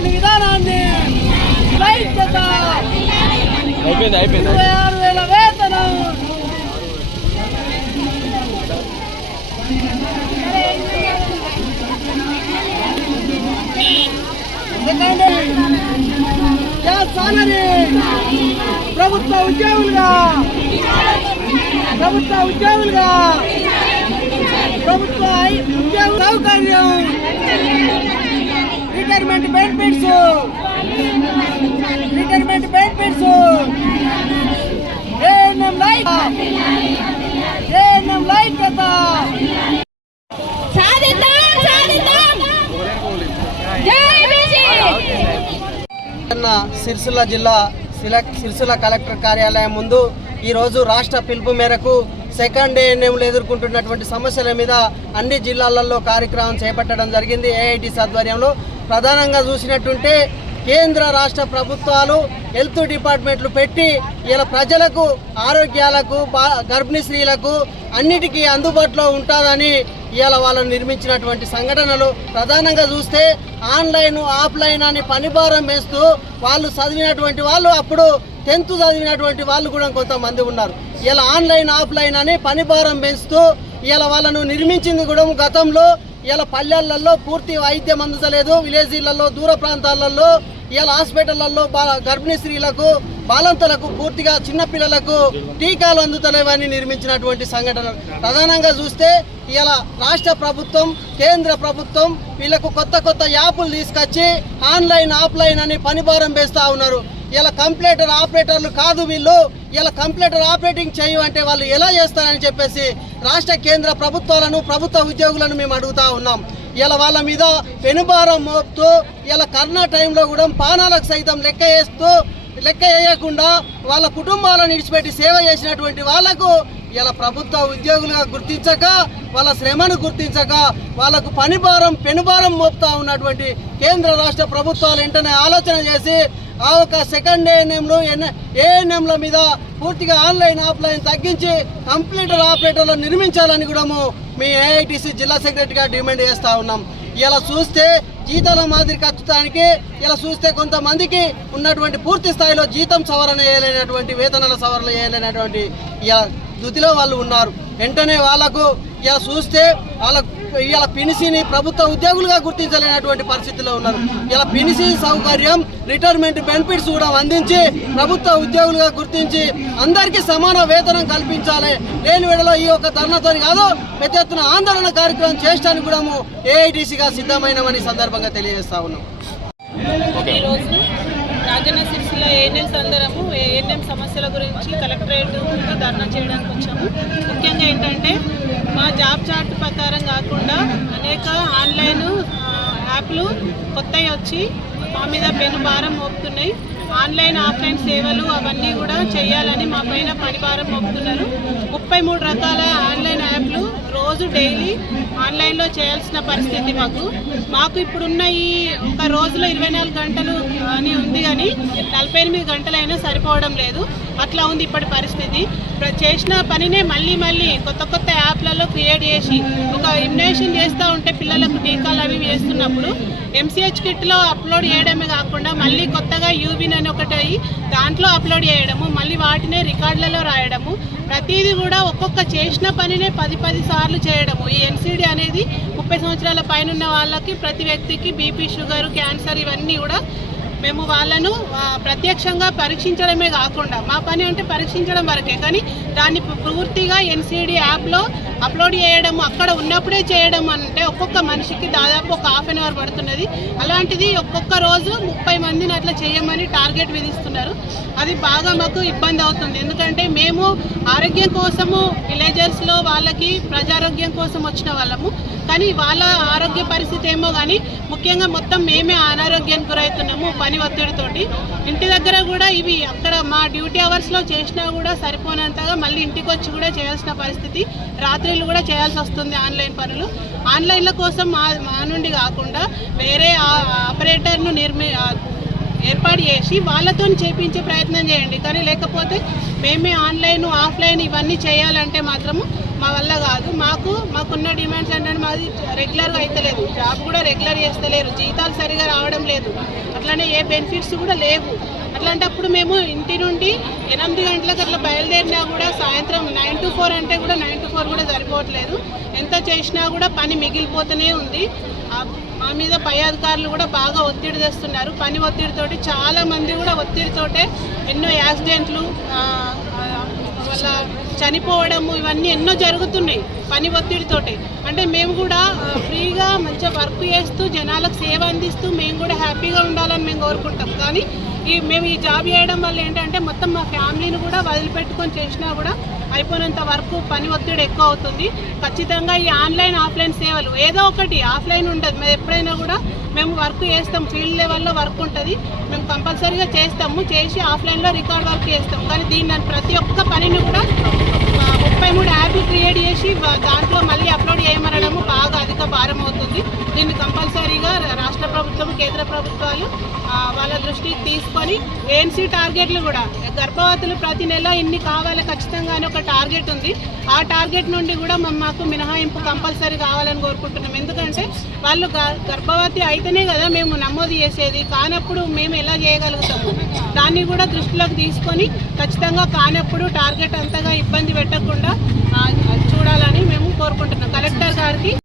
పని విధానాన్ని రైతత 26,000 వేతనం ప్రభుత్వ ఉద్యోగులుగా ప్రభుత్వ ఉద్యోగ సౌకర్యం రిటైర్మెంట్ బెనిఫిట్స్ ఏఎన్ఎం లైట్ కదా సిరిసిల్ల జిల్లా సిరిసిల్ల కలెక్టర్ కార్యాలయం ముందు ఈరోజు రాష్ట్ర పిలుపు మేరకు సెకండ్ ఏఎన్ఎంలు ఎదుర్కొంటున్నటువంటి సమస్యల మీద అన్ని జిల్లాలలో కార్యక్రమం చేపట్టడం జరిగింది. ఏఐటీసీ ఆధ్వర్యంలో ప్రధానంగా చూసినట్టుంటే కేంద్ర రాష్ట్ర ప్రభుత్వాలు హెల్త్ డిపార్ట్మెంట్లు పెట్టి ఇలా ప్రజలకు ఆరోగ్యాలకు గర్భిణీ స్త్రీలకు అన్నిటికీ అందుబాటులో ఉంటుందని ఇవాళ వాళ్ళు నిర్మించినటువంటి సంఘటనలు ప్రధానంగా చూస్తే ఆన్లైన్ ఆఫ్లైన్ అని పనిభారం వేస్తూ వాళ్ళు చదివినటువంటి వాళ్ళు అప్పుడు 10th చదివినటువంటి వాళ్ళు కూడా కొంతమంది ఉన్నారు. ఇలా ఆన్లైన్ ఆఫ్లైన్ అని పనిభారం పెంచుతూ ఇలా వాళ్ళను నిర్మించింది కూడా గతంలో ఇలా పల్లెలలో పూర్తి వైద్యం అందలేదు, విలేజీలలో దూర ప్రాంతాలలో ఇలా హాస్పిటళ్లలో గర్భిణీ స్త్రీలకు బాలంతలకు పూర్తిగా చిన్నపిల్లలకు టీకాలు అందుతలేవని నిర్మించినటువంటి సంఘటనలు ప్రధానంగా చూస్తే ఇలా రాష్ట్ర ప్రభుత్వం కేంద్ర ప్రభుత్వం వీళ్ళకు కొత్త యాప్లు తీసుకొచ్చి ఆన్లైన్ ఆఫ్లైన్ అని పనిభారం వేస్తూ ఉన్నారు. ఇలా కంప్యూటర్ ఆపరేటర్లు కాదు వీళ్ళు, ఇలా కంప్యూటర్ ఆపరేటింగ్ చేయమంటే వాళ్ళు ఎలా చేస్తారని చెప్పేసి రాష్ట్ర కేంద్ర ప్రభుత్వాలను ప్రభుత్వ ఉద్యోగులను మేము అడుగుతా ఉన్నాం. ఇలా వాళ్ళ మీద పెనుభారం మోపుతూ ఇలా కరోనా టైంలో కూడా పానాలకు సైతం లెక్క వేయకుండా వాళ్ళ కుటుంబాలను విడిచిపెట్టి సేవ చేసినటువంటి వాళ్లకు ఇలా ప్రభుత్వ ఉద్యోగులుగా గుర్తించక వాళ్ళ శ్రమను గుర్తించక వాళ్ళకు పెనుభారం మోపుతా ఉన్నటువంటి కేంద్ర రాష్ట్ర ప్రభుత్వాలు వెంటనే ఆలోచన చేసి ఆ ఒక సెకండ్ ఏఎన్ఎంల మీద పూర్తిగా ఆన్లైన్ ఆఫ్లైన్ తగ్గించి కంప్యూటర్ ఆపరేటర్లు నిర్మించాలని కూడా మీ ఏఐటీసీ జిల్లా సెక్రటరీగా డిమాండ్ చేస్తూ ఉన్నాం. ఇలా చూస్తే జీతాల మాదిరి ఖర్చుతానికి ఇలా చూస్తే కొంతమందికి ఉన్నటువంటి పూర్తి స్థాయిలో జీతం సవరణ చేయలేనటువంటి వేతనాల సవరణ చేయలేనటువంటి ఇలా దుతిలో వాళ్ళు ఉన్నారు. వెంటనే వాళ్ళకు ఇలా చూస్తే ఇలా పినిసిని ప్రభుత్వ ఉద్యోగులుగా గుర్తించలేనటువంటి పరిస్థితిలో ఉన్నారు. ఇలా పినిసి సౌకర్యం రిటైర్మెంట్ బెనిఫిట్స్ కూడా అందించి ప్రభుత్వ ఉద్యోగులుగా గుర్తించి అందరికీ సమాన వేతనం కల్పించాలి. లేని వేళలో ఈ యొక్క ధర్నాతో కాదు పెద్ద ఎత్తున ఆందోళన కార్యక్రమం చేయడానికి కూడా ఏఐటీసీగా సిద్ధమైనమని సందర్భంగా తెలియజేస్తా ఉన్నాం. రాజన్న సిరిసిల్ల ఏఎన్ఎంస్ అందరము ఏఎన్ఎం సమస్యల గురించి కలెక్టరేట్ ముందు ధర్నా చేయడానికి వచ్చాము. ముఖ్యంగా ఏంటంటే మా జాబ్ చార్ట్ ప్రకారం కాకుండా అనేక ఆన్లైన్ యాప్లు కొత్తవి వచ్చి మా మీద పెనుభారం మోపుతున్నాయి. ఆన్లైన్ ఆఫ్లైన్ సేవలు అవన్నీ కూడా చేయాలని మా పైన పనిభారం మోపుతున్నారు. 33 రకాల ఆన్లైన్ యాప్లు రోజు డైలీ ఆన్లైన్లో చేయాల్సిన పరిస్థితి మాకు ఇప్పుడున్న ఈ ఒక రోజులో 24 గంటలు అని ఉంది, కానీ 48 గంటలైనా సరిపోవడం లేదు. అట్లా ఉంది ఇప్పటి పరిస్థితి. చేసిన పనినే మళ్ళీ కొత్త యాప్లలో క్రియేట్ చేసి ఒక ఇమ్యునేషన్ చేస్తూ ఉంటే పిల్లలకు టీకాలు అవి వేస్తున్నప్పుడు ఎంసీహెచ్ కిట్లో అప్లోడ్ చేయడమే కాకుండా మళ్ళీ కొత్తగా యూబిన్ అని ఒకటి అయ్యి దాంట్లో అప్లోడ్ చేయడము, మళ్ళీ వాటినే రికార్డులలో రాయడము, ప్రతిదీ కూడా ఒక్కొక్క చేసిన పనినే 10 సార్లు చేయడము. ఈ ఎన్సీడీ అనేది 30 సంవత్సరాల పైన ఉన్న వాళ్ళకి ప్రతి వ్యక్తికి బీపీ, షుగర్, క్యాన్సర్ ఇవన్నీ కూడా మేము వాళ్ళను ప్రత్యక్షంగా పరీక్షించడమే కాకుండా మా పని అంటే పరీక్షించడం వరకే, కానీ దాన్ని పూర్తిగా ఎన్సీడీ యాప్లో అప్లోడ్ చేయడము, అక్కడ ఉన్నప్పుడే చేయడం అంటే ఒక్కొక్క మనిషికి దాదాపు ఒక ½ అవర్ పడుతున్నది. అలాంటిది ఒక్కొక్క రోజు 30 మందిని అట్లా చేయమని టార్గెట్ విధిస్తున్నారు. అది బాగా మాకు ఇబ్బంది అవుతుంది. ఎందుకంటే మేము ఆరోగ్యం కోసము విలేజర్స్లో వాళ్ళకి ప్రజారోగ్యం కోసం వచ్చిన వాళ్ళము, కానీ వాళ్ళ ఆరోగ్య పరిస్థితి ఏమో కానీ ముఖ్యంగా మొత్తం మేమే అనారోగ్యానికి గురవుతున్నాము పని ఒత్తిడితోటి. ఇంటి దగ్గర కూడా ఇవి అక్కడ మా డ్యూటీ అవర్స్లో చేసినా కూడా సరిపోనంతగా మళ్ళీ ఇంటికి వచ్చి కూడా చేయాల్సిన పరిస్థితి, రాత్రిళ్ళు కూడా చేయాల్సి వస్తుంది ఆన్లైన్ పనులు. ఆన్లైన్ల కోసం మా నుండి కాకుండా వేరే ఆపరేటర్ను ఏర్పాటు చేసి వాళ్ళతో చేయించే ప్రయత్నం చేయండి. కానీ లేకపోతే మేమే ఆన్లైన్ ఆఫ్లైన్ ఇవన్నీ చేయాలంటే మాత్రము మా వల్ల కాదు. మాకున్న డిమాండ్స్ ఏంటంటే మాది రెగ్యులర్గా అయితలేదు, జాబ్ కూడా రెగ్యులర్ చేస్తలేరు, జీతాలు సరిగా రావడం లేదు, అట్లనే ఏ బెనిఫిట్స్ కూడా లేవు. అట్లాంటప్పుడు మేము ఇంటి నుండి 8 గంటలకు అట్లా బయలుదేరినా కూడా సాయంత్రం 9 to 4 అంటే కూడా 9 to 4 కూడా సరిపోవట్లేదు. ఎంత చేసినా కూడా పని మిగిలిపోతూనే ఉంది. మా మీద పై అధికారులు కూడా బాగా ఒత్తిడి తెస్తున్నారు. పని ఒత్తిడితోటి చాలా మంది కూడా ఒత్తిడితోటే ఎన్నో యాక్సిడెంట్లు వల్ల చనిపోవడము ఇవన్నీ ఎన్నో జరుగుతున్నాయి పని ఒత్తిడితోటి. అంటే మేము కూడా ఫ్రీగా మంచిగా వర్క్ చేస్తూ జనాలకు సేవ అందిస్తూ మేము కూడా హ్యాపీగా ఉండాలని మేము కోరుకుంటాం. కానీ మేము ఈ జాబ్ చేయడం వల్ల ఏంటంటే మొత్తం మా ఫ్యామిలీని కూడా వదిలిపెట్టుకొని చేసినా కూడా అయిపోయినంత వరకు పని ఒత్తిడి ఎక్కువ అవుతుంది. ఖచ్చితంగా ఈ ఆన్లైన్ ఆఫ్లైన్ సేవలు ఏదో ఒకటి ఆఫ్లైన్ ఉంటుంది, మేము ఎప్పుడైనా కూడా మేము వర్క్ చేస్తాం, ఫీల్డ్ లెవెల్లో వర్క్ ఉంటుంది, మేము కంపల్సరీగా చేస్తాము, చేసి ఆఫ్లైన్లో రికార్డ్ వర్క్ చేస్తాం. కానీ దీన్ని ప్రతి ఒక్క పనిని కూడా 33 యాప్లు క్రియేట్ చేసి దాంట్లో మళ్ళీ అప్లోడ్ చేయమనడము బాగా అధిక భారం అవుతుంది. దీన్ని కంపల్సరీగా రాష్ట్ర ప్రభుత్వం, కేంద్ర ప్రభుత్వాలు వాళ్ళ దృష్టికి తీసుకొని ఏఎన్సీ టార్గెట్లు కూడా గర్భవతులు ప్రతి నెల ఇన్ని కావాలి ఖచ్చితంగా అని ఒక టార్గెట్ ఉంది. ఆ టార్గెట్ నుండి కూడా మాకు మినహాయింపు కంపల్సరీ కావాలని కోరుకుంటున్నాం. ఎందుకంటే వాళ్ళు గర్భవతి అయితేనే కదా మేము నమోదు చేసేది, కానప్పుడు మేము ఎలా చేయగలుగుతాము? దాన్ని కూడా దృష్టిలోకి తీసుకొని ఖచ్చితంగా కానప్పుడు టార్గెట్ అంతగా ఇబ్బంది పెట్టకుండా చూడాలని మేము కోరుకుంటున్నాం. కలెక్టర్ గారికి